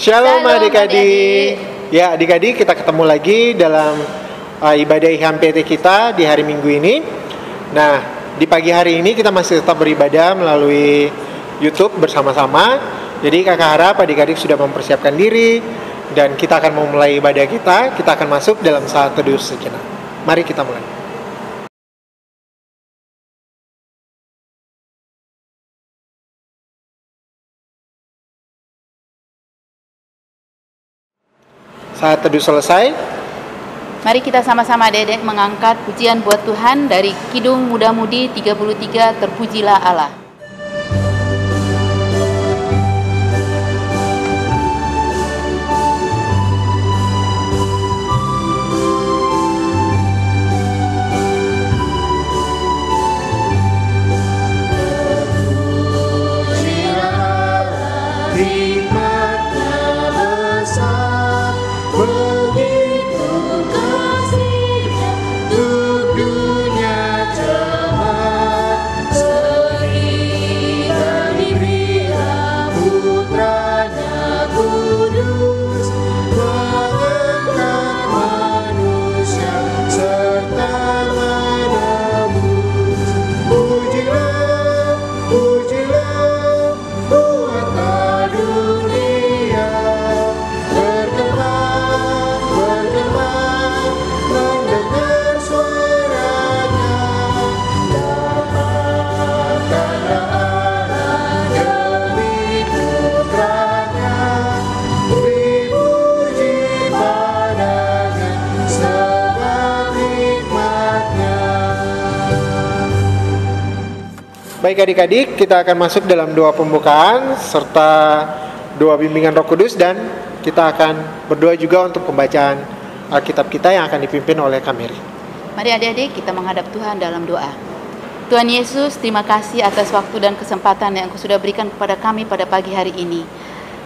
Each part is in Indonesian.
Shalom adik-adik. Ya adik-adik, kita ketemu lagi dalam ibadah IHMPT kita di hari Minggu ini. Nah, di pagi hari ini kita masih tetap beribadah melalui YouTube bersama-sama. Jadi kakak harap adik-adik sudah mempersiapkan diri dan kita akan memulai ibadah kita. Kita akan masuk dalam saat teduh sejenak. Mari kita mulai. Saat teduh selesai, mari kita sama-sama adik-adik mengangkat pujian buat Tuhan dari Kidung Muda-Mudi 33, Terpujilah Allah. Baik adik-adik, kita akan masuk dalam doa pembukaan serta doa bimbingan Roh Kudus, dan kita akan berdoa juga untuk pembacaan Alkitab kita yang akan dipimpin oleh Kamiri. Mari adik-adik kita menghadap Tuhan dalam doa. Tuhan Yesus, terima kasih atas waktu dan kesempatan yang Engkau sudah berikan kepada kami pada pagi hari ini.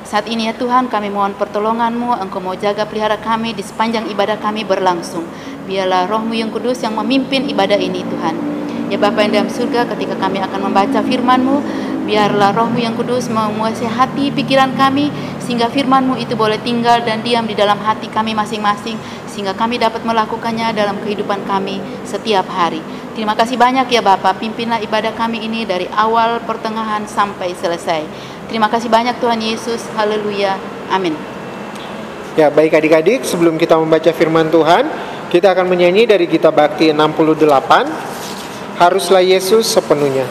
Saat ini ya Tuhan, kami mohon pertolongan-Mu, Engkau mau jaga pelihara kami di sepanjang ibadah kami berlangsung. Biarlah Roh-Mu yang kudus yang memimpin ibadah ini Tuhan. Ya Bapa yang dalam surga, ketika kami akan membaca firman-Mu, biarlah Roh-Mu yang kudus menguasai hati pikiran kami, sehingga firman-Mu itu boleh tinggal dan diam di dalam hati kami masing-masing, sehingga kami dapat melakukannya dalam kehidupan kami setiap hari. Terima kasih banyak ya Bapa, pimpinlah ibadah kami ini dari awal, pertengahan, sampai selesai. Terima kasih banyak Tuhan Yesus, haleluya, amin. Ya baik adik-adik, sebelum kita membaca firman Tuhan, kita akan menyanyi dari Gita Bakti 68, Haruslah Yesus sepenuhnya.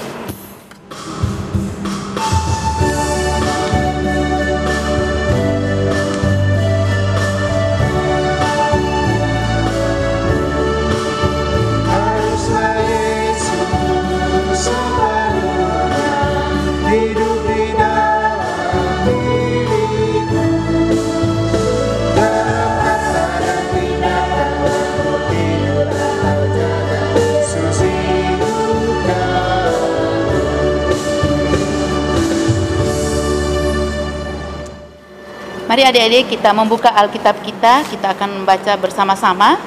Mari adik-adik kita membuka Alkitab kita akan membaca bersama-sama,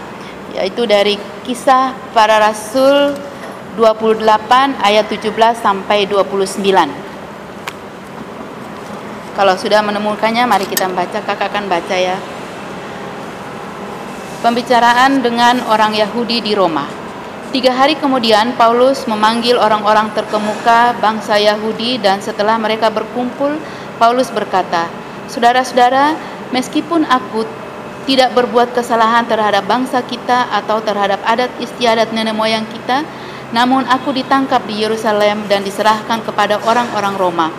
yaitu dari Kisah Para Rasul 28 ayat 17 sampai 29. Kalau sudah menemukannya, mari kita membaca. Kakak akan baca ya. Pembicaraan dengan orang Yahudi di Roma. 3 hari kemudian Paulus memanggil orang-orang terkemuka bangsa Yahudi, dan setelah mereka berkumpul, Paulus berkata, "Saudara-saudara, meskipun aku tidak berbuat kesalahan terhadap bangsa kita atau terhadap adat istiadat nenek moyang kita, namun aku ditangkap di Yerusalem dan diserahkan kepada orang-orang Roma.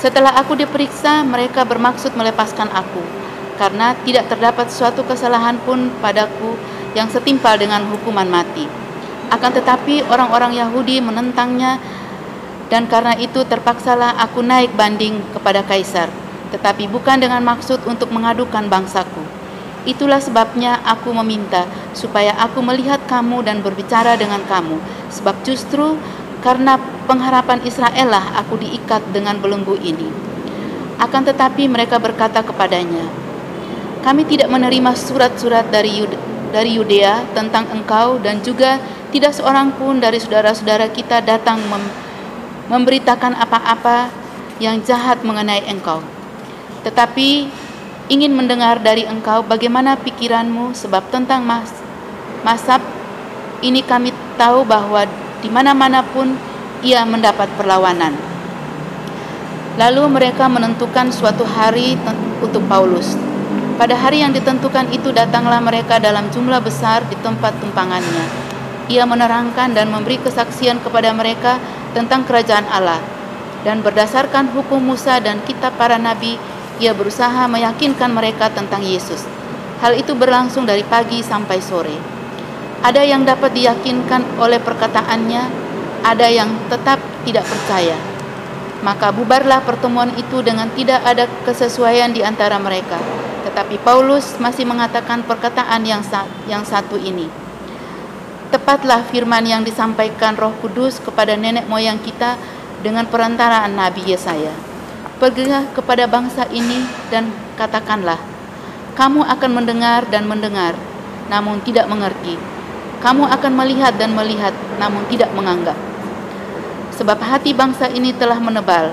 Setelah aku diperiksa, mereka bermaksud melepaskan aku, karena tidak terdapat suatu kesalahan pun padaku yang setimpal dengan hukuman mati. Akan tetapi orang-orang Yahudi menentangnya, dan karena itu terpaksalah aku naik banding kepada Kaisar. Tetapi bukan dengan maksud untuk mengadukan bangsaku. Itulah sebabnya aku meminta supaya aku melihat kamu dan berbicara dengan kamu, sebab justru karena pengharapan Israel lah aku diikat dengan belenggu ini." Akan tetapi mereka berkata kepadanya, "Kami tidak menerima surat-surat dari Yudea tentang engkau, dan juga tidak seorang pun dari saudara-saudara kita datang memberitakan apa-apa yang jahat mengenai engkau. Tetapi ingin mendengar dari engkau bagaimana pikiranmu, sebab tentang mazhab ini kami tahu bahwa di mana-mana pun ia mendapat perlawanan. Lalu mereka menentukan suatu hari untuk Paulus. Pada hari yang ditentukan itu datanglah mereka dalam jumlah besar di tempat tumpangannya. Ia menerangkan dan memberi kesaksian kepada mereka tentang kerajaan Allah. Dan berdasarkan hukum Musa dan kitab para nabi, ia berusaha meyakinkan mereka tentang Yesus. Hal itu berlangsung dari pagi sampai sore. Ada yang dapat diyakinkan oleh perkataannya, ada yang tetap tidak percaya. Maka bubarlah pertemuan itu dengan tidak ada kesesuaian di antara mereka. Tetapi Paulus masih mengatakan perkataan yang satu ini. Tepatlah firman yang disampaikan Roh Kudus kepada nenek moyang kita dengan perantaraan Nabi Yesaya. Pergilah kepada bangsa ini dan katakanlah, kamu akan mendengar dan mendengar, namun tidak mengerti. Kamu akan melihat dan melihat, namun tidak menganggap. Sebab hati bangsa ini telah menebal,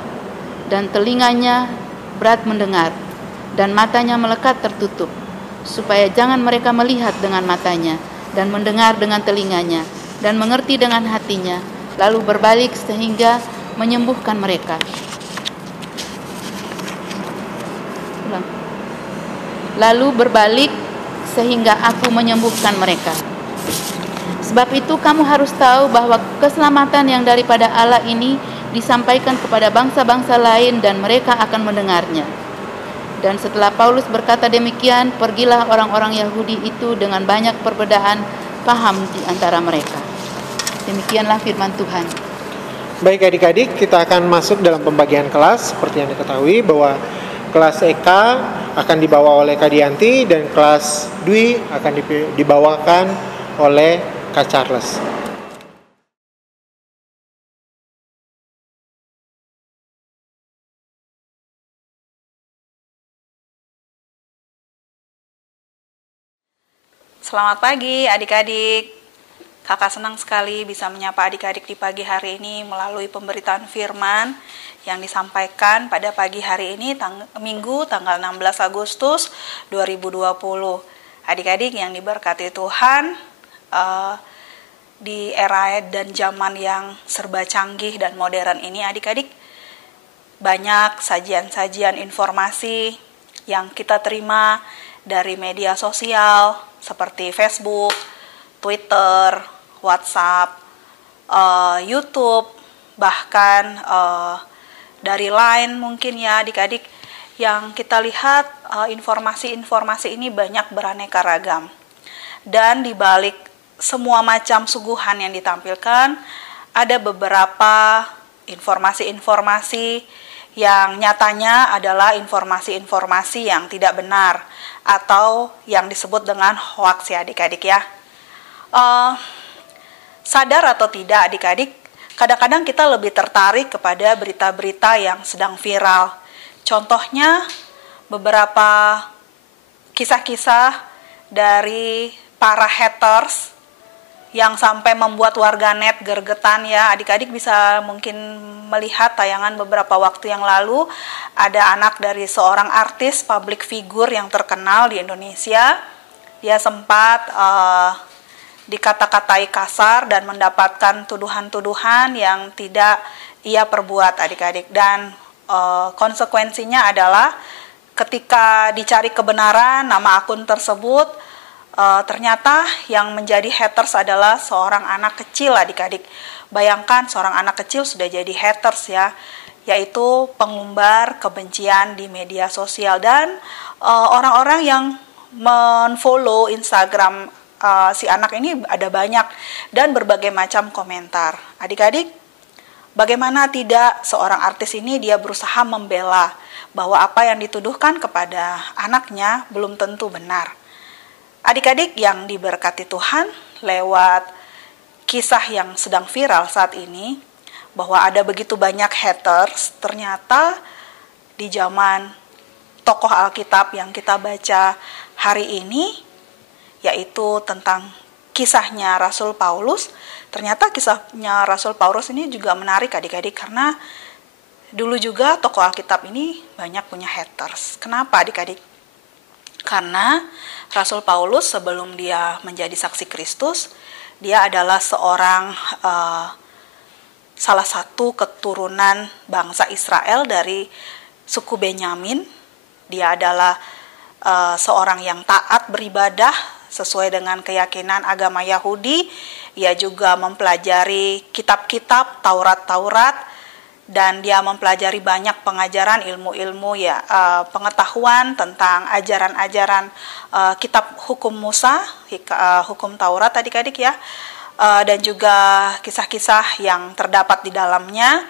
dan telinganya berat mendengar, dan matanya melekat tertutup, supaya jangan mereka melihat dengan matanya, dan mendengar dengan telinganya, dan mengerti dengan hatinya, lalu berbalik sehingga menyembuhkan mereka. Lalu berbalik sehingga aku menyembuhkan mereka. Sebab itu kamu harus tahu bahwa keselamatan yang daripada Allah ini disampaikan kepada bangsa-bangsa lain dan mereka akan mendengarnya. Dan setelah Paulus berkata demikian, pergilah orang-orang Yahudi itu dengan banyak perbedaan paham di antara mereka. Demikianlah firman Tuhan. Baik adik-adik, kita akan masuk dalam pembagian kelas. Seperti yang diketahui bahwa kelas EK akan dibawa oleh Kak Dianti dan kelas Dwi akan dibawakan oleh Kak Charles. Selamat pagi adik-adik. Kakak senang sekali bisa menyapa adik-adik di pagi hari ini melalui pemberitaan firman yang disampaikan pada pagi hari ini Minggu tanggal 16 Agustus 2020. Adik-adik yang diberkati Tuhan, di era dan zaman yang serba canggih dan modern ini, adik-adik, banyak sajian-sajian informasi yang kita terima dari media sosial seperti Facebook, Twitter, WhatsApp, YouTube, bahkan dari Line mungkin ya adik-adik, yang kita lihat informasi-informasi ini banyak beraneka ragam. Dan di balik semua macam suguhan yang ditampilkan, ada beberapa informasi-informasi yang nyatanya adalah informasi-informasi yang tidak benar atau yang disebut dengan hoax ya adik-adik ya. Sadar atau tidak adik-adik, kadang-kadang kita lebih tertarik kepada berita-berita yang sedang viral. Contohnya beberapa kisah-kisah dari para haters yang sampai membuat warganet gergetan ya. Adik-adik bisa mungkin melihat tayangan beberapa waktu yang lalu, ada anak dari seorang artis public figure yang terkenal di Indonesia. Dia sempat dikata-katai kasar dan mendapatkan tuduhan-tuduhan yang tidak ia perbuat adik-adik. Dan konsekuensinya adalah ketika dicari kebenaran nama akun tersebut, ternyata yang menjadi haters adalah seorang anak kecil adik-adik. Bayangkan seorang anak kecil sudah jadi haters ya, yaitu pengumbar kebencian di media sosial. Dan orang-orang yang men-follow Instagram si anak ini ada banyak dan berbagai macam komentar. Adik-adik, bagaimana tidak seorang artis ini dia berusaha membela bahwa apa yang dituduhkan kepada anaknya belum tentu benar. Adik-adik yang diberkati Tuhan, lewat kisah yang sedang viral saat ini, bahwa ada begitu banyak haters, ternyata di zaman tokoh Alkitab yang kita baca hari ini, yaitu tentang kisahnya Rasul Paulus. Ternyata kisahnya Rasul Paulus ini juga menarik adik-adik, karena dulu juga tokoh Alkitab ini banyak punya haters. Kenapa adik-adik? Karena Rasul Paulus sebelum dia menjadi saksi Kristus, dia adalah seorang salah satu keturunan bangsa Israel dari suku Benyamin. Dia adalah seorang yang taat beribadah sesuai dengan keyakinan agama Yahudi. Ia juga mempelajari kitab-kitab Taurat, dan dia mempelajari banyak pengajaran ilmu-ilmu pengetahuan tentang ajaran-ajaran kitab hukum Musa, hukum Taurat adik-adik ya, dan juga kisah-kisah yang terdapat di dalamnya.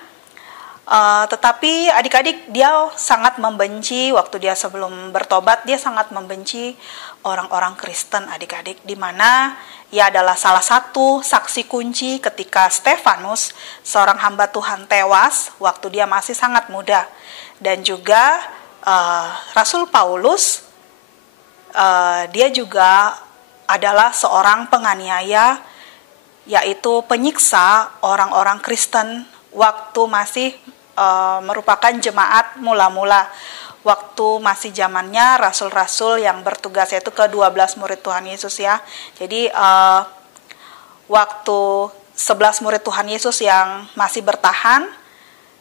Tetapi adik-adik, dia sangat membenci, waktu dia sebelum bertobat, dia sangat membenci orang-orang Kristen adik-adik, di mana ia adalah salah satu saksi kunci ketika Stefanus, seorang hamba Tuhan, tewas waktu dia masih sangat muda. Dan juga Rasul Paulus, dia juga adalah seorang penganiaya, yaitu penyiksa orang-orang Kristen waktu masih merupakan jemaat mula-mula, waktu masih zamannya rasul-rasul yang bertugas, yaitu ke-12 murid Tuhan Yesus ya. Jadi waktu 11 murid Tuhan Yesus yang masih bertahan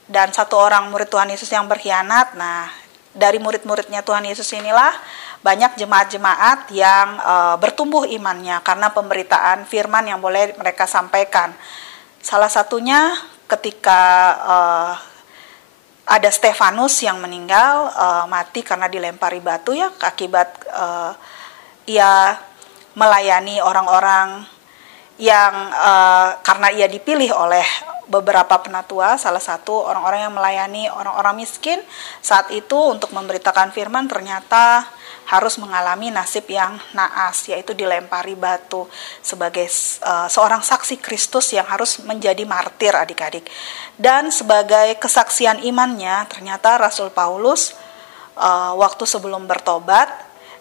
dan 1 orang murid Tuhan Yesus yang berkhianat. Nah, dari murid-muridnya Tuhan Yesus inilah banyak jemaat-jemaat yang bertumbuh imannya karena pemberitaan firman yang boleh mereka sampaikan. Salah satunya ketika ada Stefanus yang meninggal, mati karena dilempari batu ya, akibat ia melayani orang-orang yang karena ia dipilih oleh beberapa penatua, salah satu orang-orang yang melayani orang-orang miskin saat itu untuk memberitakan firman, ternyata harus mengalami nasib yang naas, yaitu dilempari batu sebagai seorang saksi Kristus yang harus menjadi martir adik-adik. Dan sebagai kesaksian imannya, ternyata Rasul Paulus waktu sebelum bertobat,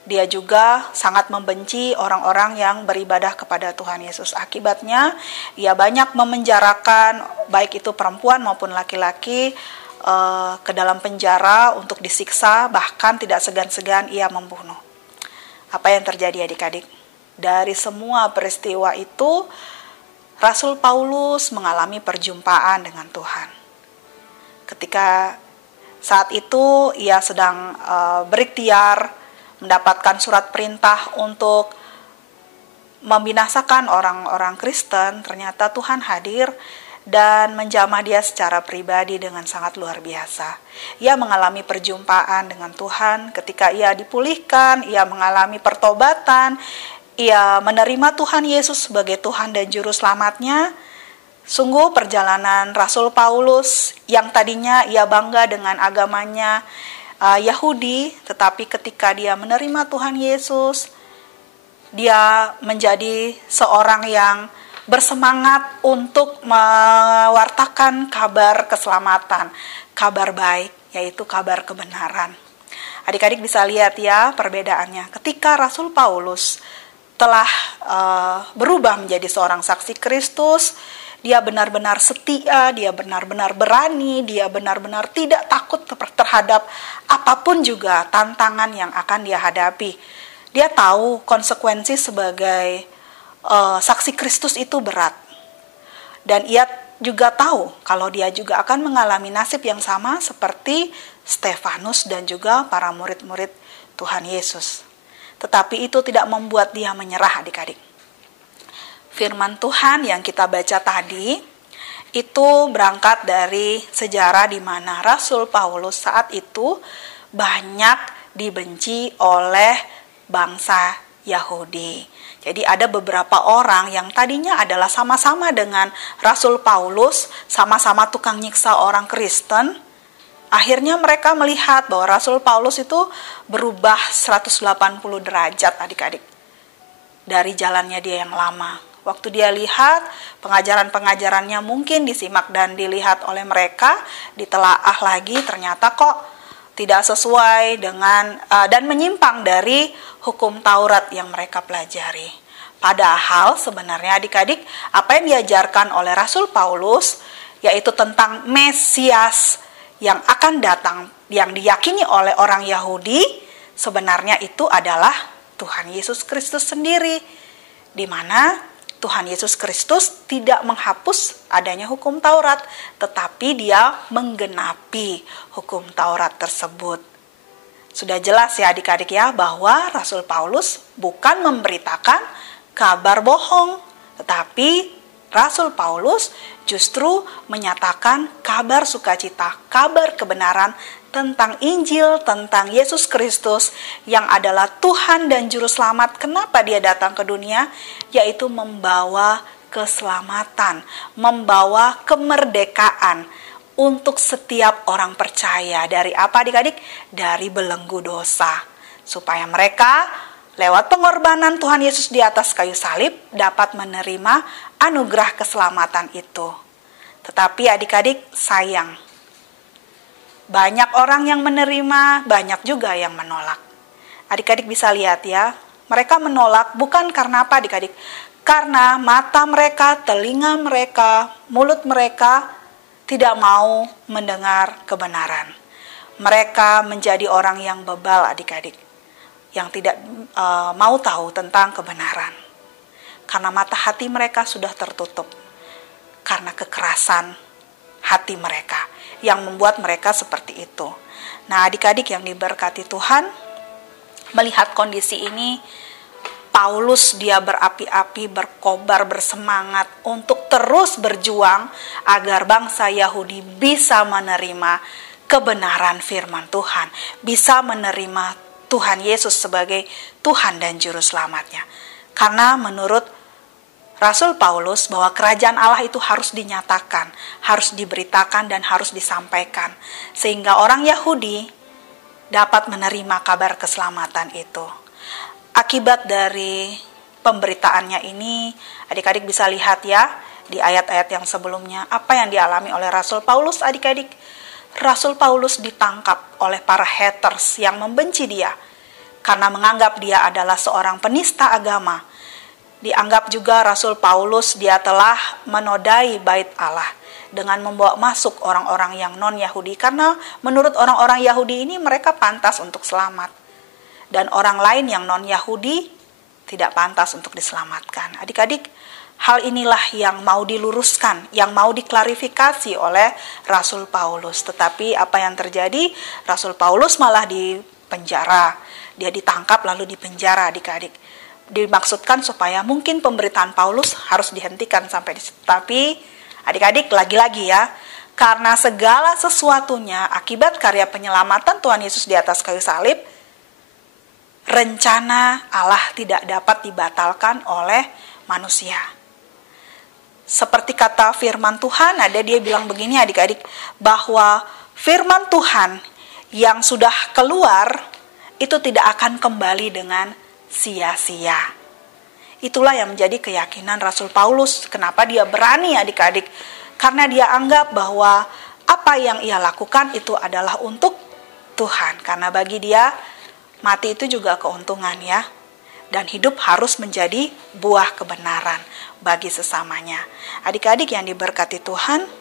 dia juga sangat membenci orang-orang yang beribadah kepada Tuhan Yesus. Akibatnya, ia banyak memenjarakan baik itu perempuan maupun laki-laki ke dalam penjara untuk disiksa, bahkan tidak segan-segan ia membunuh. Apa yang terjadi adik-adik? Dari semua peristiwa itu, Rasul Paulus mengalami perjumpaan dengan Tuhan. Ketika saat itu ia sedang berikhtiar mendapatkan surat perintah untuk membinasakan orang-orang Kristen, ternyata Tuhan hadir dan menjamah dia secara pribadi dengan sangat luar biasa. Ia mengalami perjumpaan dengan Tuhan ketika ia dipulihkan, ia mengalami pertobatan, ia menerima Tuhan Yesus sebagai Tuhan dan Juru Selamatnya. Sungguh perjalanan Rasul Paulus yang tadinya ia bangga dengan agamanya Yahudi, tetapi ketika dia menerima Tuhan Yesus, dia menjadi seorang yang bersemangat untuk mewartakan kabar keselamatan, kabar baik, yaitu kabar kebenaran. Adik-adik bisa lihat ya perbedaannya. Ketika Rasul Paulus telah berubah menjadi seorang saksi Kristus, dia benar-benar setia, dia benar-benar berani, dia benar-benar tidak takut terhadap apapun juga tantangan yang akan dia hadapi. Dia tahu konsekuensi sebagai saksi Kristus itu berat. Dan ia juga tahu kalau dia juga akan mengalami nasib yang sama seperti Stefanus dan juga para murid-murid Tuhan Yesus. Tetapi itu tidak membuat dia menyerah adik-adik. Firman Tuhan yang kita baca tadi itu berangkat dari sejarah di mana Rasul Paulus saat itu banyak dibenci oleh bangsa Yahudi. Jadi ada beberapa orang yang tadinya adalah sama-sama dengan Rasul Paulus, sama-sama tukang nyiksa orang Kristen. Akhirnya mereka melihat bahwa Rasul Paulus itu berubah 180 derajat adik-adik dari jalannya dia yang lama. Waktu dia lihat pengajaran-pengajarannya mungkin disimak dan dilihat oleh mereka, ditelaah lagi, ternyata kok tidak sesuai dengan dan menyimpang dari hukum Taurat yang mereka pelajari. Padahal sebenarnya adik-adik, apa yang diajarkan oleh Rasul Paulus yaitu tentang Mesias yang akan datang, yang diyakini oleh orang Yahudi, sebenarnya itu adalah Tuhan Yesus Kristus sendiri, di mana Tuhan Yesus Kristus tidak menghapus adanya hukum Taurat, tetapi dia menggenapi hukum Taurat tersebut. Sudah jelas ya adik-adik ya, bahwa Rasul Paulus bukan memberitakan kabar bohong, tetapi Rasul Paulus justru menyatakan kabar sukacita, kabar kebenaran tentang Injil, tentang Yesus Kristus yang adalah Tuhan dan Juru Selamat. Kenapa dia datang ke dunia? Yaitu membawa keselamatan, membawa kemerdekaan untuk setiap orang percaya. Dari apa adik-adik? Dari belenggu dosa. Supaya mereka lewat pengorbanan Tuhan Yesus di atas kayu salib dapat menerima anugerah keselamatan itu. Tetapi adik-adik, sayang, banyak orang yang menerima, banyak juga yang menolak. Adik-adik bisa lihat ya, mereka menolak bukan karena apa adik-adik? Karena mata mereka, telinga mereka, mulut mereka tidak mau mendengar kebenaran. Mereka menjadi orang yang bebal adik-adik, yang tidak mau tahu tentang kebenaran. Karena mata hati mereka sudah tertutup, karena kekerasan hati mereka yang membuat mereka seperti itu. Nah, adik-adik yang diberkati Tuhan, melihat kondisi ini, Paulus dia berapi-api, berkobar, bersemangat untuk terus berjuang agar bangsa Yahudi bisa menerima kebenaran firman Tuhan, bisa menerima Tuhan Yesus sebagai Tuhan dan Juru Selamatnya. Karena menurut Rasul Paulus bahwa kerajaan Allah itu harus dinyatakan, harus diberitakan dan harus disampaikan. Sehingga orang Yahudi dapat menerima kabar keselamatan itu. Akibat dari pemberitaannya ini, adik-adik bisa lihat ya di ayat-ayat yang sebelumnya apa yang dialami oleh Rasul Paulus adik-adik. Rasul Paulus ditangkap oleh para haters yang membenci dia karena menganggap dia adalah seorang penista agama. Dianggap juga Rasul Paulus dia telah menodai bait Allah dengan membawa masuk orang-orang yang non-Yahudi, karena menurut orang-orang Yahudi ini mereka pantas untuk selamat dan orang lain yang non-Yahudi tidak pantas untuk diselamatkan. Adik-adik, hal inilah yang mau diluruskan, yang mau diklarifikasi oleh Rasul Paulus. Tetapi apa yang terjadi? Rasul Paulus malah dipenjara. Dia ditangkap lalu dipenjara adik-adik. Dimaksudkan supaya mungkin pemberitaan Paulus harus dihentikan sampai di situ. Tapi adik-adik lagi-lagi ya, karena segala sesuatunya akibat karya penyelamatan Tuhan Yesus di atas kayu salib, rencana Allah tidak dapat dibatalkan oleh manusia. Seperti kata firman Tuhan, dia bilang begini adik-adik, bahwa firman Tuhan yang sudah keluar itu tidak akan kembali dengan sia-sia. Itulah yang menjadi keyakinan Rasul Paulus. Kenapa dia berani adik-adik? Karena dia anggap bahwa apa yang ia lakukan itu adalah untuk Tuhan. Karena bagi dia mati itu juga keuntungan ya. Dan hidup harus menjadi buah kebenaran bagi sesamanya. Adik-adik yang diberkati Tuhan,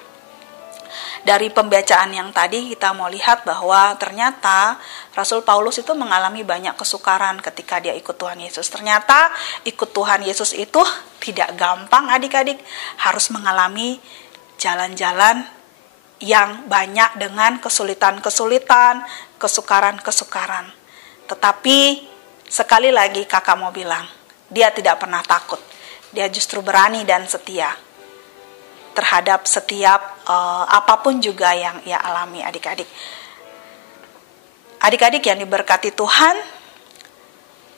dari pembacaan yang tadi kita mau lihat bahwa ternyata Rasul Paulus itu mengalami banyak kesukaran ketika dia ikut Tuhan Yesus. Ternyata ikut Tuhan Yesus itu tidak gampang adik-adik, harus mengalami jalan-jalan yang banyak dengan kesulitan-kesulitan, kesukaran-kesukaran. Tetapi sekali lagi kakak mau bilang, dia tidak pernah takut. Dia justru berani dan setia terhadap setiap apapun juga yang ia alami adik-adik. Adik-adik yang diberkati Tuhan,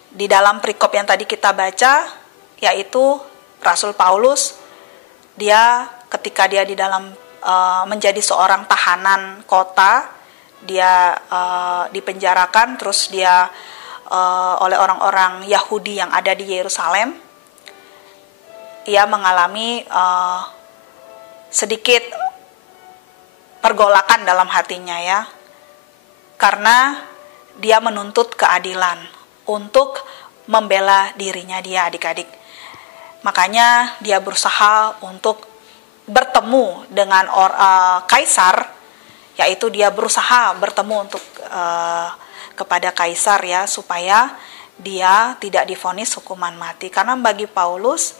di dalam perikop yang tadi kita baca, yaitu Rasul Paulus, dia ketika dia di dalam menjadi seorang tahanan kota, dia dipenjarakan, terus dia oleh orang-orang Yahudi yang ada di Yerusalem, ia mengalami sedikit pergolakan dalam hatinya ya, karena dia menuntut keadilan untuk membela dirinya dia adik-adik. Makanya dia berusaha untuk bertemu dengan kaisar, yaitu dia berusaha bertemu untuk kepada kaisar ya, supaya dia tidak divonis hukuman mati. Karena bagi Paulus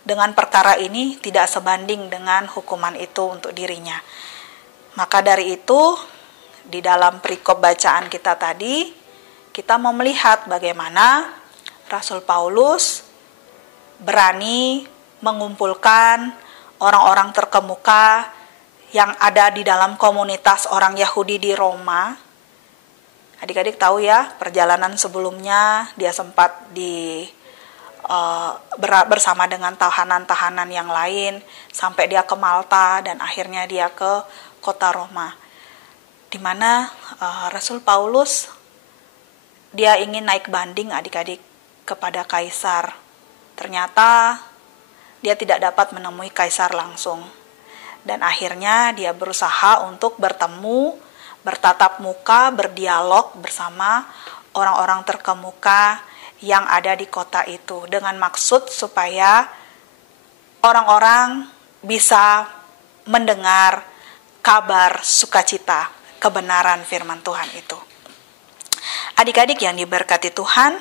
dengan perkara ini tidak sebanding dengan hukuman itu untuk dirinya. Maka dari itu di dalam perikop bacaan kita tadi, kita mau melihat bagaimana Rasul Paulus berani mengumpulkan orang-orang terkemuka yang ada di dalam komunitas orang Yahudi di Roma. Adik-adik tahu ya, perjalanan sebelumnya dia sempat bersama dengan tahanan-tahanan yang lain sampai dia ke Malta dan akhirnya dia ke kota Roma, di mana Rasul Paulus dia ingin naik banding adik-adik kepada kaisar. Ternyata dia tidak dapat menemui kaisar langsung. Dan akhirnya dia berusaha untuk bertemu, bertatap muka, berdialog bersama orang-orang terkemuka yang ada di kota itu, dengan maksud supaya orang-orang bisa mendengar kabar sukacita, kebenaran firman Tuhan itu. Adik-adik yang diberkati Tuhan,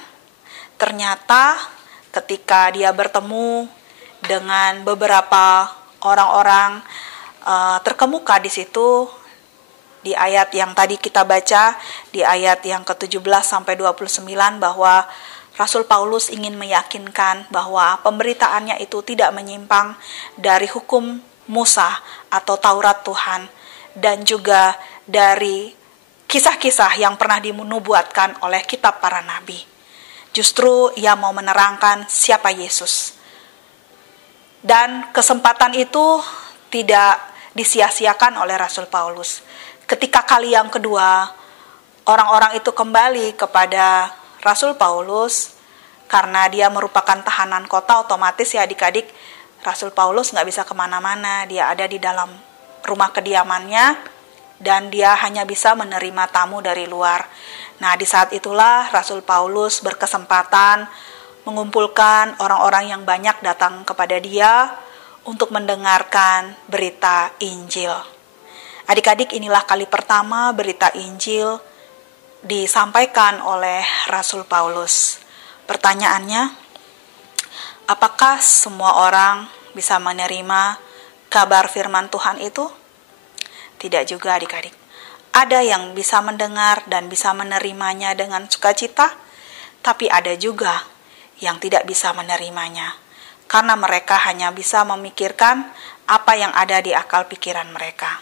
ternyata ketika dia bertemu dengan beberapa orang-orang terkemuka di situ, di ayat yang tadi kita baca, di ayat yang ke-17 sampai 29, bahwa Rasul Paulus ingin meyakinkan bahwa pemberitaannya itu tidak menyimpang dari hukum Musa atau Taurat Tuhan, dan juga dari kisah-kisah yang pernah dinubuatkan oleh kitab para nabi. Justru ia mau menerangkan siapa Yesus. Dan kesempatan itu tidak disia-siakan oleh Rasul Paulus. Ketika kali yang kedua, orang-orang itu kembali kepada Rasul Paulus, karena dia merupakan tahanan kota, otomatis ya adik-adik, Rasul Paulus nggak bisa kemana-mana. Dia ada di dalam rumah kediamannya, dan dia hanya bisa menerima tamu dari luar. Nah, di saat itulah Rasul Paulus berkesempatan mengumpulkan orang-orang yang banyak datang kepada dia untuk mendengarkan berita Injil. Adik-adik, inilah kali pertama berita Injil disampaikan oleh Rasul Paulus. Pertanyaannya, apakah semua orang bisa menerima kabar firman Tuhan itu? Tidak juga adik-adik. Ada yang bisa mendengar dan bisa menerimanya dengan sukacita, tapi ada juga yang tidak bisa menerimanya, karena mereka hanya bisa memikirkan apa yang ada di akal pikiran mereka.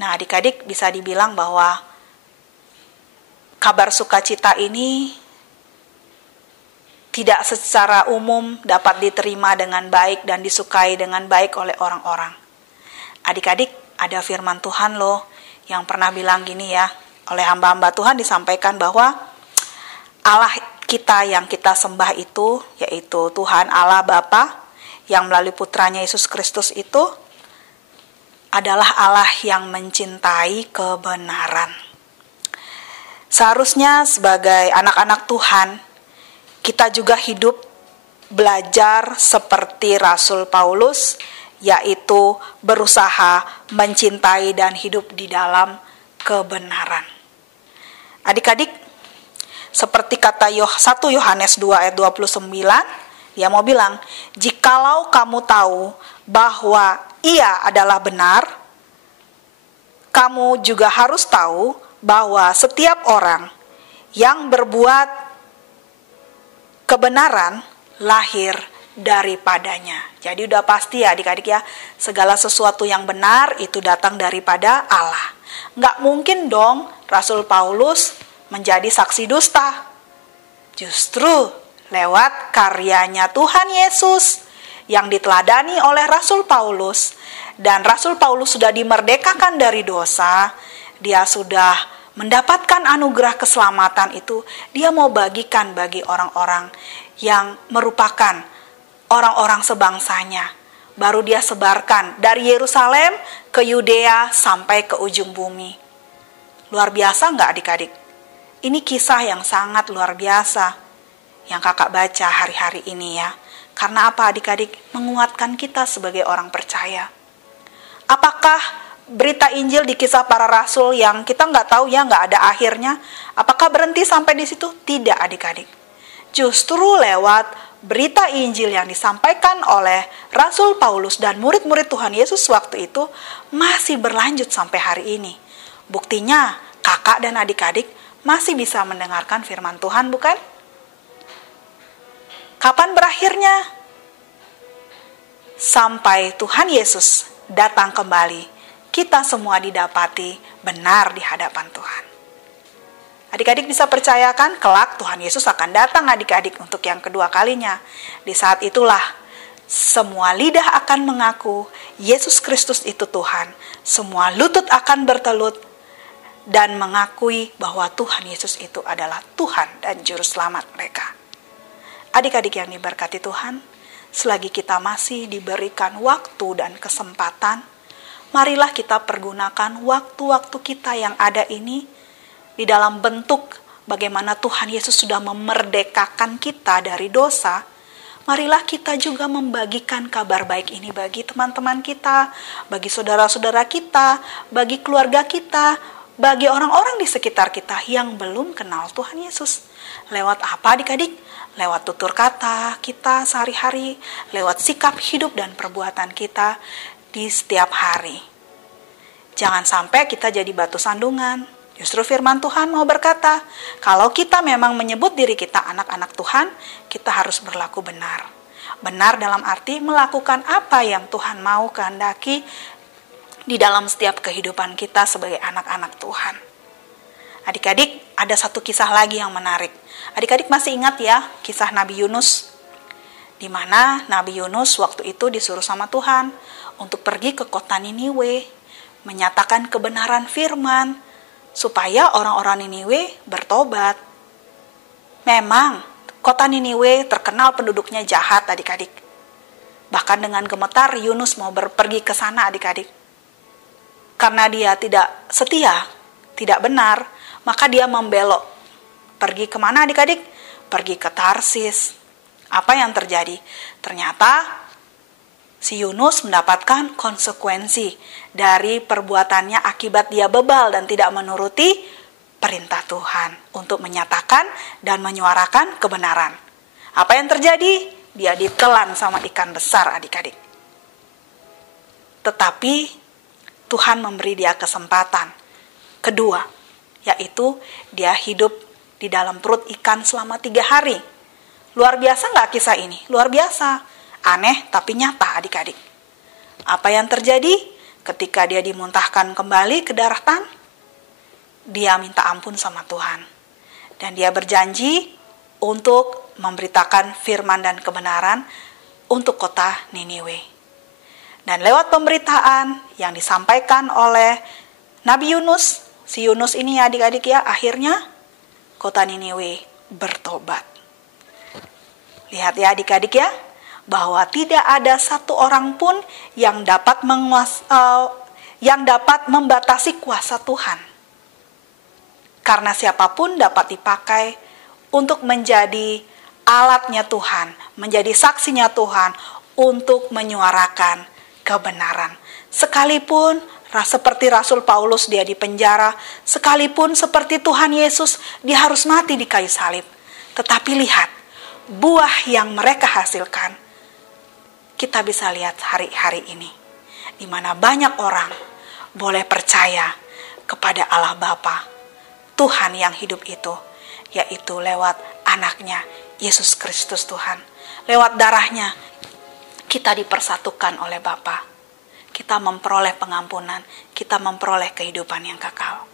Nah, adik-adik, bisa dibilang bahwa kabar sukacita ini tidak secara umum dapat diterima dengan baik dan disukai dengan baik oleh orang-orang. Adik-adik, ada firman Tuhan loh yang pernah bilang gini ya, oleh hamba-hamba Tuhan disampaikan bahwa Allah kita yang kita sembah itu, yaitu Tuhan Allah Bapa yang melalui putranya Yesus Kristus itu adalah Allah yang mencintai kebenaran. Seharusnya sebagai anak-anak Tuhan, kita juga hidup belajar seperti Rasul Paulus, yaitu berusaha mencintai dan hidup di dalam kebenaran. Adik-adik, seperti kata 1 Yohanes 2 ayat 29, dia mau bilang, jikalau kamu tahu bahwa ia adalah benar, kamu juga harus tahu bahwa setiap orang yang berbuat kebenaran lahir daripadanya. Jadi udah pasti ya adik-adik ya, segala sesuatu yang benar itu datang daripada Allah. Nggak mungkin dong Rasul Paulus menjadi saksi dusta. Justru lewat karyanya Tuhan Yesus yang diteladani oleh Rasul Paulus, dan Rasul Paulus sudah dimerdekakan dari dosa, dia sudah mendapatkan anugerah keselamatan itu, dia mau bagikan bagi orang-orang yang merupakan orang-orang sebangsanya. Baru dia sebarkan dari Yerusalem ke Yudea sampai ke ujung bumi. Luar biasa nggak adik-adik? Ini kisah yang sangat luar biasa yang kakak baca hari-hari ini ya. Karena apa adik-adik? Menguatkan kita sebagai orang percaya. Apakah berita Injil di Kisah Para Rasul yang kita nggak tahu ya, nggak ada akhirnya. Apakah berhenti sampai di situ? Tidak adik-adik. Justru lewat berita Injil yang disampaikan oleh Rasul Paulus dan murid-murid Tuhan Yesus waktu itu masih berlanjut sampai hari ini. Buktinya kakak dan adik-adik masih bisa mendengarkan firman Tuhan, bukan? Kapan berakhirnya? Sampai Tuhan Yesus datang kembali, kita semua didapati benar di hadapan Tuhan. Adik-adik bisa percayakan, kelak Tuhan Yesus akan datang adik-adik untuk yang kedua kalinya. Di saat itulah semua lidah akan mengaku Yesus Kristus itu Tuhan. Semua lutut akan bertelut dan mengakui bahwa Tuhan Yesus itu adalah Tuhan dan Juru Selamat mereka. Adik-adik yang diberkati Tuhan, selagi kita masih diberikan waktu dan kesempatan, marilah kita pergunakan waktu-waktu kita yang ada ini di dalam bentuk bagaimana Tuhan Yesus sudah memerdekakan kita dari dosa. Marilah kita juga membagikan kabar baik ini bagi teman-teman kita, bagi saudara-saudara kita, bagi keluarga kita, bagi orang-orang di sekitar kita yang belum kenal Tuhan Yesus. Lewat apa adik-adik? Lewat tutur kata kita sehari-hari, lewat sikap hidup dan perbuatan kita di setiap hari. Jangan sampai kita jadi batu sandungan. Justru firman Tuhan mau berkata, kalau kita memang menyebut diri kita anak-anak Tuhan, kita harus berlaku benar. Benar dalam arti melakukan apa yang Tuhan mau kehendaki di dalam setiap kehidupan kita sebagai anak-anak Tuhan. Adik-adik, ada satu kisah lagi yang menarik. Adik-adik masih ingat ya, kisah Nabi Yunus, di mana Nabi Yunus waktu itu disuruh sama Tuhan untuk pergi ke kota Niniwe, menyatakan kebenaran firman, supaya orang-orang Niniwe bertobat. Memang, kota Niniwe terkenal penduduknya jahat adik-adik. Bahkan dengan gemetar Yunus mau pergi ke sana adik-adik. Karena dia tidak setia, tidak benar, maka dia membelok. Pergi kemana adik-adik? Pergi ke Tarsis. Apa yang terjadi? Ternyata si Yunus mendapatkan konsekuensi dari perbuatannya akibat dia bebal dan tidak menuruti perintah Tuhan untuk menyatakan dan menyuarakan kebenaran. Apa yang terjadi? Dia ditelan sama ikan besar adik-adik. Tetapi Tuhan memberi dia kesempatan kedua, yaitu dia hidup di dalam perut ikan selama 3 hari. Luar biasa nggak kisah ini? Luar biasa. Aneh tapi nyata adik-adik. Apa yang terjadi ketika dia dimuntahkan kembali ke daratan? Dia minta ampun sama Tuhan. Dan dia berjanji untuk memberitakan firman dan kebenaran untuk kota Niniwe. Dan lewat pemberitaan yang disampaikan oleh Nabi Yunus, si Yunus ini adik-adik ya, akhirnya kota Niniwe bertobat. Lihat ya adik-adik ya, bahwa tidak ada satu orang pun yang dapat membatasi kuasa Tuhan. Karena siapapun dapat dipakai untuk menjadi alatnya Tuhan, menjadi saksinya Tuhan untuk menyuarakan kebenaran. Sekalipun seperti Rasul Paulus dia dipenjara, sekalipun seperti Tuhan Yesus dia harus mati di kayu salib. Tetapi lihat, buah yang mereka hasilkan kita bisa lihat hari-hari ini, di mana banyak orang boleh percaya kepada Allah Bapa, Tuhan yang hidup itu, yaitu lewat anaknya, Yesus Kristus Tuhan. Lewat darahnya, kita dipersatukan oleh Bapa. Kita memperoleh pengampunan, kita memperoleh kehidupan yang kekal.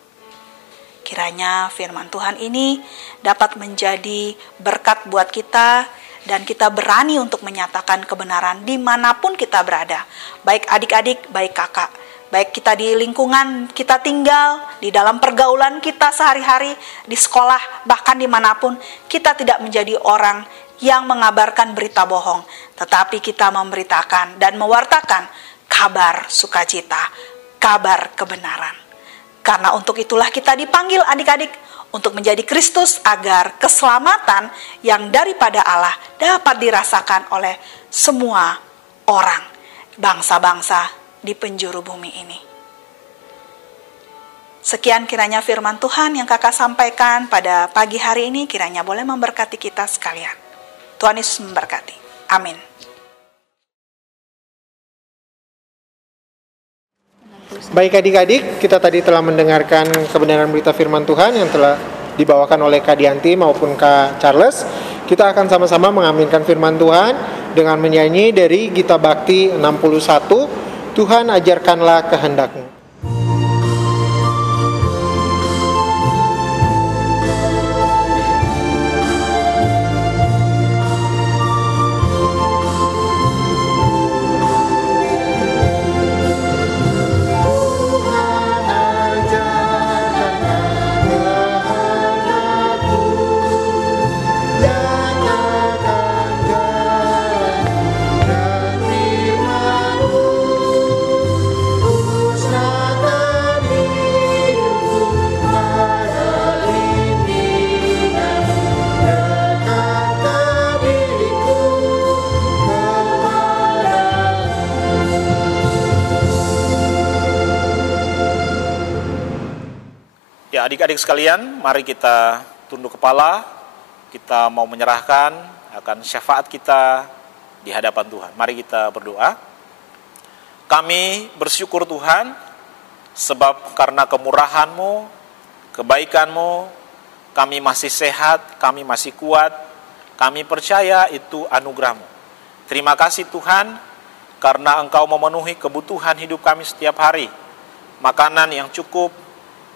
Kiranya firman Tuhan ini dapat menjadi berkat buat kita, dan kita berani untuk menyatakan kebenaran dimanapun kita berada. Baik adik-adik, baik kakak. Baik kita di lingkungan kita tinggal, di dalam pergaulan kita sehari-hari, di sekolah, bahkan dimanapun. Kita tidak menjadi orang yang mengabarkan berita bohong. Tetapi kita memberitakan dan mewartakan kabar sukacita, kabar kebenaran. Karena untuk itulah kita dipanggil adik-adik, untuk menjadi Kristus agar keselamatan yang daripada Allah dapat dirasakan oleh semua orang, bangsa-bangsa di penjuru bumi ini. Sekian kiranya firman Tuhan yang kakak sampaikan pada pagi hari ini, kiranya boleh memberkati kita sekalian. Tuhan Yesus memberkati. Amin. Baik adik-adik, kita tadi telah mendengarkan kebenaran berita firman Tuhan yang telah dibawakan oleh Kak Dianti maupun Kak Charles. Kita akan sama-sama mengaminkan firman Tuhan dengan menyanyi dari Gita Bakti 61, Tuhan ajarkanlah kehendak-Mu. Adik-adik sekalian, mari kita tunduk kepala, kita mau menyerahkan akan syafaat kita di hadapan Tuhan. Mari kita berdoa. Kami bersyukur Tuhan, sebab karena kemurahan-Mu, kebaikan-Mu, kami masih sehat, kami masih kuat, kami percaya itu anugerah-Mu. Terima kasih Tuhan, karena Engkau memenuhi kebutuhan hidup kami setiap hari. Makanan yang cukup,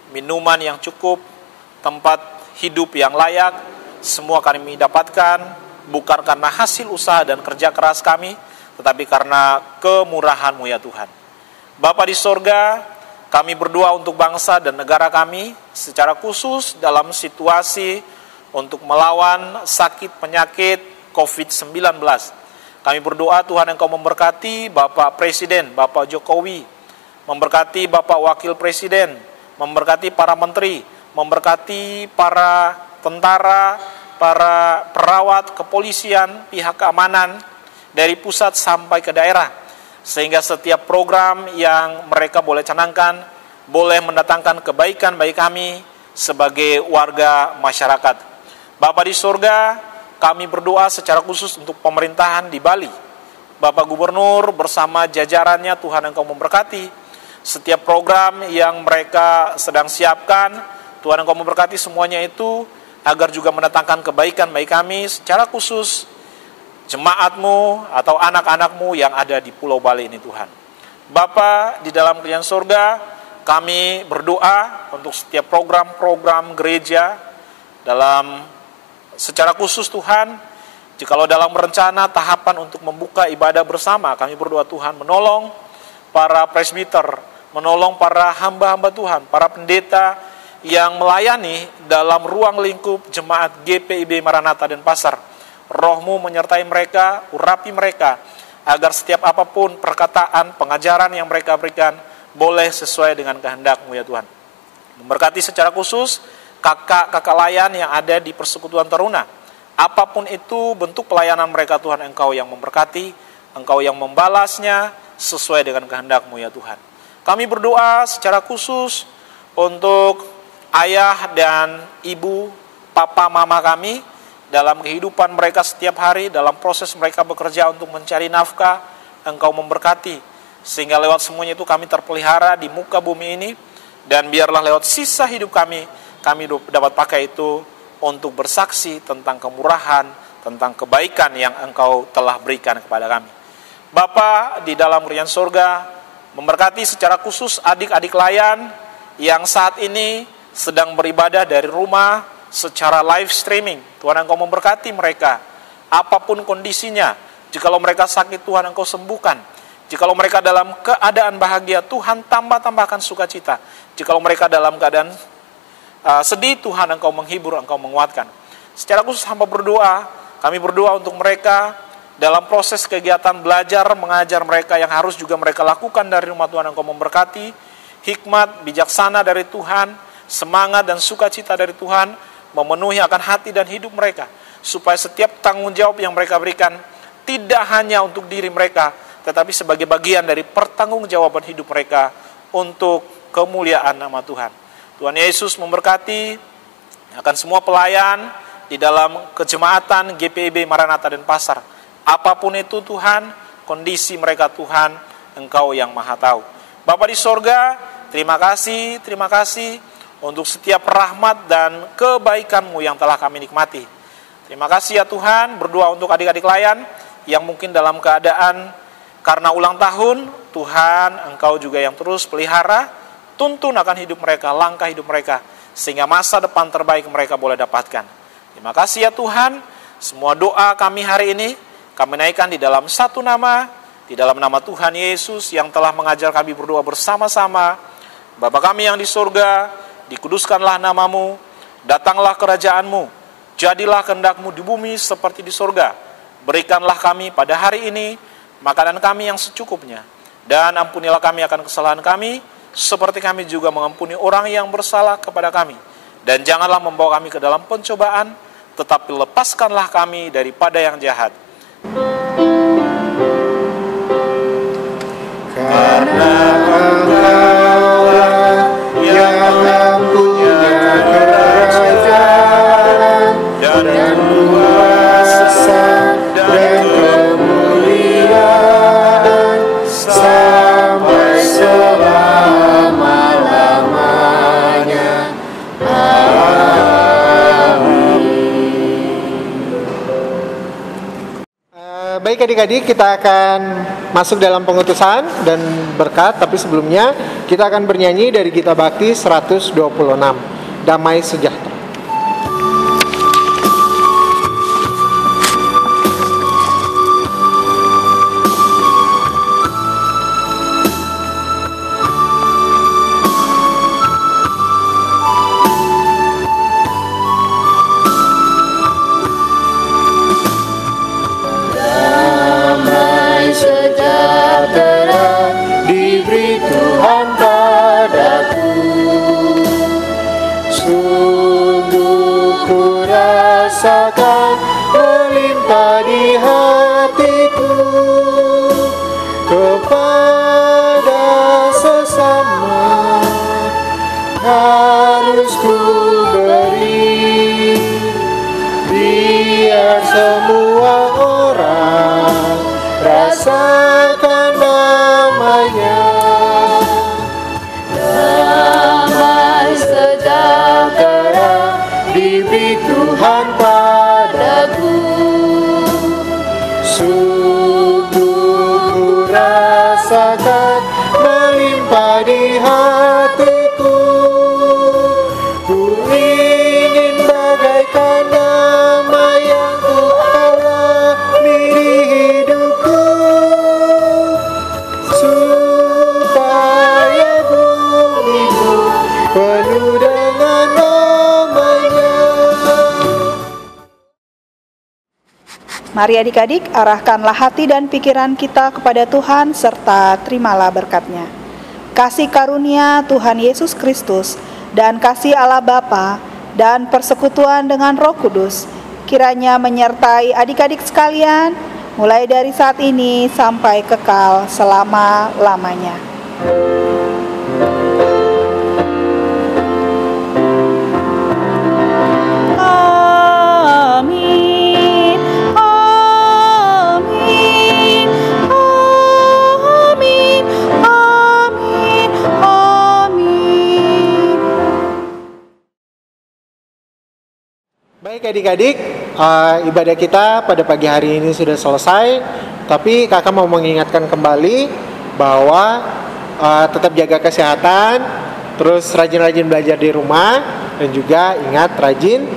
minuman yang cukup, tempat hidup yang layak, semua kami dapatkan bukan karena hasil usaha dan kerja keras kami, tetapi karena kemurahan-Mu ya Tuhan. Bapa di sorga, kami berdoa untuk bangsa dan negara kami, secara khusus dalam situasi untuk melawan sakit penyakit COVID-19. Kami berdoa Tuhan Engkau memberkati Bapak Presiden, Bapak Jokowi, memberkati Bapak Wakil Presiden, memberkati para menteri, memberkati para tentara, para perawat kepolisian, pihak keamanan, dari pusat sampai ke daerah. Sehingga setiap program yang mereka boleh canangkan, boleh mendatangkan kebaikan bagi kami sebagai warga masyarakat. Bapa di surga, kami berdoa secara khusus untuk pemerintahan di Bali. Bapak Gubernur bersama jajarannya, Tuhan Engkau memberkati setiap program yang mereka sedang siapkan. Tuhan Engkau memberkati semuanya itu, agar juga mendatangkan kebaikan bagi kami, secara khusus jemaat-Mu atau anak-anak-Mu yang ada di Pulau Bali ini Tuhan. Bapa di dalam kerajaan surga, kami berdoa untuk setiap program-program gereja, dalam secara khusus Tuhan, jikalau dalam rencana tahapan untuk membuka ibadah bersama, kami berdoa Tuhan menolong para presbiter, menolong para hamba-hamba Tuhan, para pendeta yang melayani dalam ruang lingkup jemaat GPIB Maranatha Denpasar. Roh-Mu menyertai mereka, urapi mereka, agar setiap apapun perkataan, pengajaran yang mereka berikan boleh sesuai dengan kehendak-Mu ya Tuhan. Memberkati secara khusus kakak-kakak layan yang ada di Persekutuan Taruna. Apapun itu bentuk pelayanan mereka Tuhan, Engkau yang memberkati, Engkau yang membalasnya sesuai dengan kehendak-Mu ya Tuhan. Kami berdoa secara khusus untuk ayah dan ibu, papa, mama kami, dalam kehidupan mereka setiap hari, dalam proses mereka bekerja untuk mencari nafkah, Engkau memberkati, sehingga lewat semuanya itu kami terpelihara di muka bumi ini, dan biarlah lewat sisa hidup kami dapat pakai itu untuk bersaksi tentang kemurahan, tentang kebaikan yang Engkau telah berikan kepada kami. Bapa di dalam kerajaan surga, memberkati secara khusus adik-adik layan yang saat ini sedang beribadah dari rumah secara live streaming. Tuhan Engkau memberkati mereka, apapun kondisinya. Jikalau mereka sakit, Tuhan Engkau sembuhkan. Jikalau mereka dalam keadaan bahagia, Tuhan tambahkan sukacita. Jikalau mereka dalam keadaan sedih, Tuhan Engkau menghibur, Engkau menguatkan. Secara khusus hamba berdoa, kami berdoa untuk mereka dalam proses kegiatan belajar mengajar mereka yang harus juga mereka lakukan dari rumah. Tuhan Engkau memberkati, hikmat, bijaksana dari Tuhan, semangat dan sukacita dari Tuhan memenuhi akan hati dan hidup mereka, supaya setiap tanggung jawab yang mereka berikan tidak hanya untuk diri mereka, tetapi sebagai bagian dari pertanggungjawaban hidup mereka untuk kemuliaan nama Tuhan. Tuhan Yesus memberkati akan semua pelayan di dalam kejemaatan GPIB Maranatha Denpasar. Apapun itu Tuhan, kondisi mereka Tuhan, Engkau yang Maha tahu. Bapa di sorga, terima kasih untuk setiap rahmat dan kebaikan-Mu yang telah kami nikmati. Terima kasih ya Tuhan, berdoa untuk adik-adik layan yang mungkin dalam keadaan karena ulang tahun, Tuhan Engkau juga yang terus pelihara, tuntun akan hidup mereka, langkah hidup mereka, sehingga masa depan terbaik mereka boleh dapatkan. Terima kasih ya Tuhan, semua doa kami hari ini, kami naikkan di dalam satu nama, di dalam nama Tuhan Yesus yang telah mengajar kami berdoa bersama-sama. Bapa kami yang di surga, dikuduskanlah nama-Mu, datanglah kerajaan-Mu, jadilah kehendak-Mu di bumi seperti di surga. Berikanlah kami pada hari ini makanan kami yang secukupnya, dan ampunilah kami akan kesalahan kami, seperti kami juga mengampuni orang yang bersalah kepada kami. Dan janganlah membawa kami ke dalam pencobaan, tetapi lepaskanlah kami daripada yang jahat. Karena Engkaulah yang punya kerajaan dan kuasa dan kemuliaan sampai selama-lamanya. Baik adik-adik, kita akan masuk dalam pengutusan dan berkat, tapi sebelumnya kita akan bernyanyi dari Gita Bakti 126, Damai Sejahtera. Diberi Tuhan padaku, sungguh ku rasakan melimpah di hatiku. Kepada sesama harus ku beri, biar semua orang rasakan namanya. Damai sejahtera diberi Tuhan padaku, sungguh ku rasakan melimpah di hatiku. Ku ingin bagaikan damai yang ku alami di hidupku, supaya bumiku penuh dengan namanya. Mari adik-adik, arahkanlah hati dan pikiran kita kepada Tuhan serta terimalah berkat-Nya. Kasih karunia Tuhan Yesus Kristus dan kasih Allah Bapa dan persekutuan dengan Roh Kudus kiranya menyertai adik-adik sekalian mulai dari saat ini sampai kekal selama-lamanya. Amin. Amin. Amin. Amin. Amin. Baik adik-adik, ibadah kita pada pagi hari ini sudah selesai. Tapi kakak mau mengingatkan kembali bahwa tetap jaga kesehatan, terus rajin-rajin belajar di rumah, dan juga ingat rajin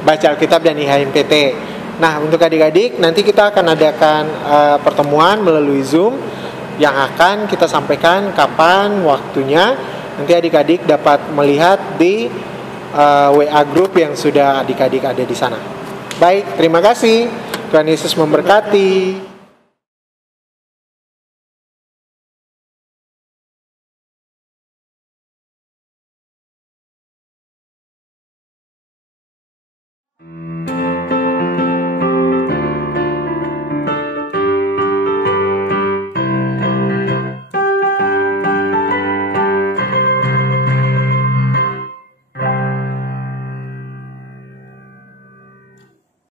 baca Alkitab dan IHMPT. Nah, untuk adik-adik nanti kita akan adakan pertemuan melalui Zoom yang akan kita sampaikan kapan waktunya. Nanti adik-adik dapat melihat di WA group yang sudah adik-adik ada di sana. Baik, terima kasih. Tuhan Yesus memberkati.